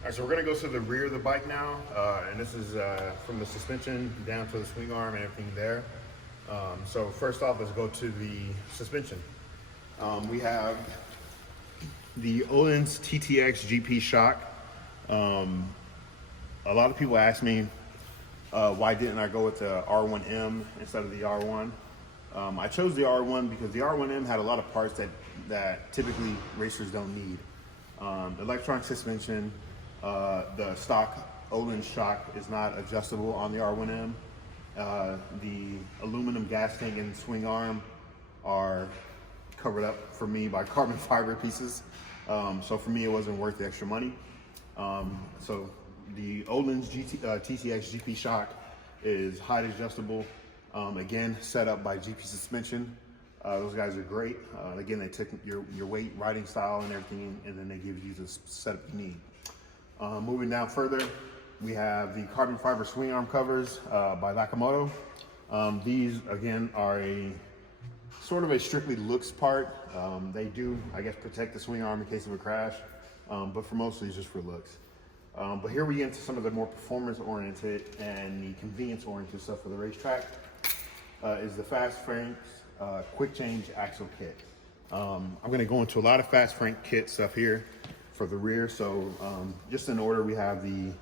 All right, so we're gonna go to the rear of the bike now, and this is from the suspension down to the swing arm and everything there. So first off, let's go to the suspension. We have the Öhlins TTX GP shock. A lot of people ask me why didn't I go with the R1M instead of the R1. I chose the R1 because the R1M had a lot of parts that typically racers don't need. Electronic suspension, the stock Öhlins shock is not adjustable on the R1M. The aluminum gas tank and swing arm are covered up for me by carbon fiber pieces. So for me, it wasn't worth the extra money. So the Öhlins TTX GP shock is height adjustable. Again, set up by GP Suspension. Those guys are great. Again, they took your weight, riding style, and everything, and then they give you the setup you need. Moving down further, we have the carbon fiber swing arm covers by Lakamoto. These, again, are a sort of a strictly looks part. They do, I guess, protect the swing arm in case of a crash, but for mostly it's just for looks. But here we get into some of the more performance-oriented and the convenience-oriented stuff for the racetrack. Is the Fast Frank's quick change axle kit. I'm gonna go into a lot of Fast Frank kit stuff here for the rear. So just in order, we have the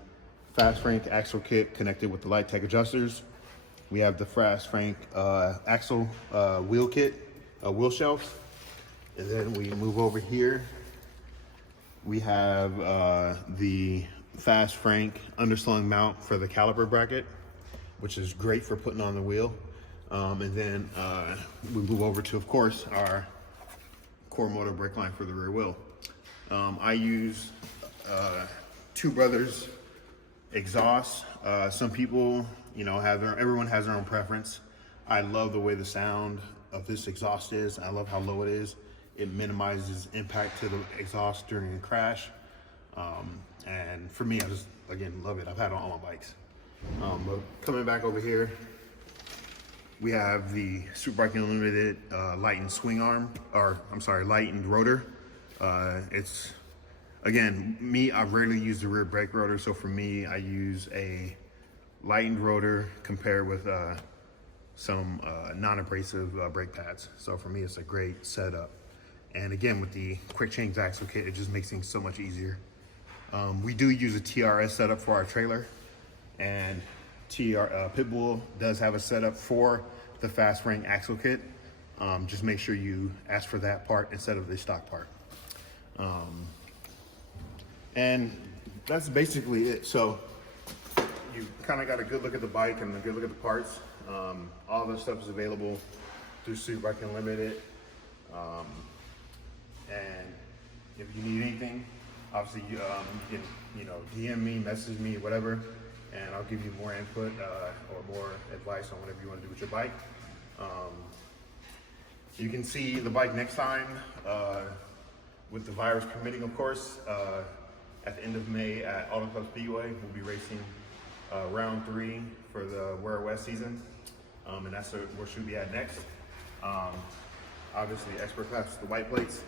Fast Frank axle kit connected with the Light Tech adjusters. We have the Fast Frank axle wheel kit, wheel shelves. And then we move over here. We have the Fast Frank underslung mount for the caliper bracket, which is great for putting on the wheel. And then we move over to, of course, our core motor brake line for the rear wheel. I use Two Brothers exhaust. Some people, you know, everyone has their own preference. I love the way the sound of this exhaust is. I love how low it is. It minimizes impact to the exhaust during a crash. And for me, I just, again, love it. I've had it on all my bikes. But coming back over here, we have the Superbike Unlimited lightened swing arm, or I'm sorry, lightened rotor. It's, again, I rarely use the rear brake rotor, so for me, I use a lightened rotor compared with some non-abrasive brake pads. So for me, it's a great setup. And again, with the quick change axle kit, it just makes things so much easier. We do use a TRS setup for our trailer, and Pitbull does have a setup for the Fast Frank axle kit. Just make sure you ask for that part instead of the stock part. And that's basically it. So you kind of got a good look at the bike and a good look at the parts. All this stuff is available through Superbike Unlimited. And if you need anything, obviously you can, you know, DM me, message me, whatever, and I'll give you more input or more advice on whatever you want to do with your bike. You can see the bike next time, with the virus permitting, of course, at the end of May at Auto Club Speedway. We'll be racing round 3 for the Where West season, and that's where should be at next. Obviously, expert class with the white plates,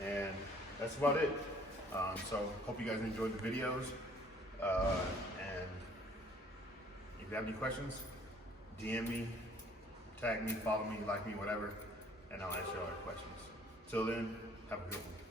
and that's about it. So hope you guys enjoyed the videos, and if you have any questions, DM me, tag me, follow me, like me, whatever, and I'll answer all your questions. Till then, have a good one.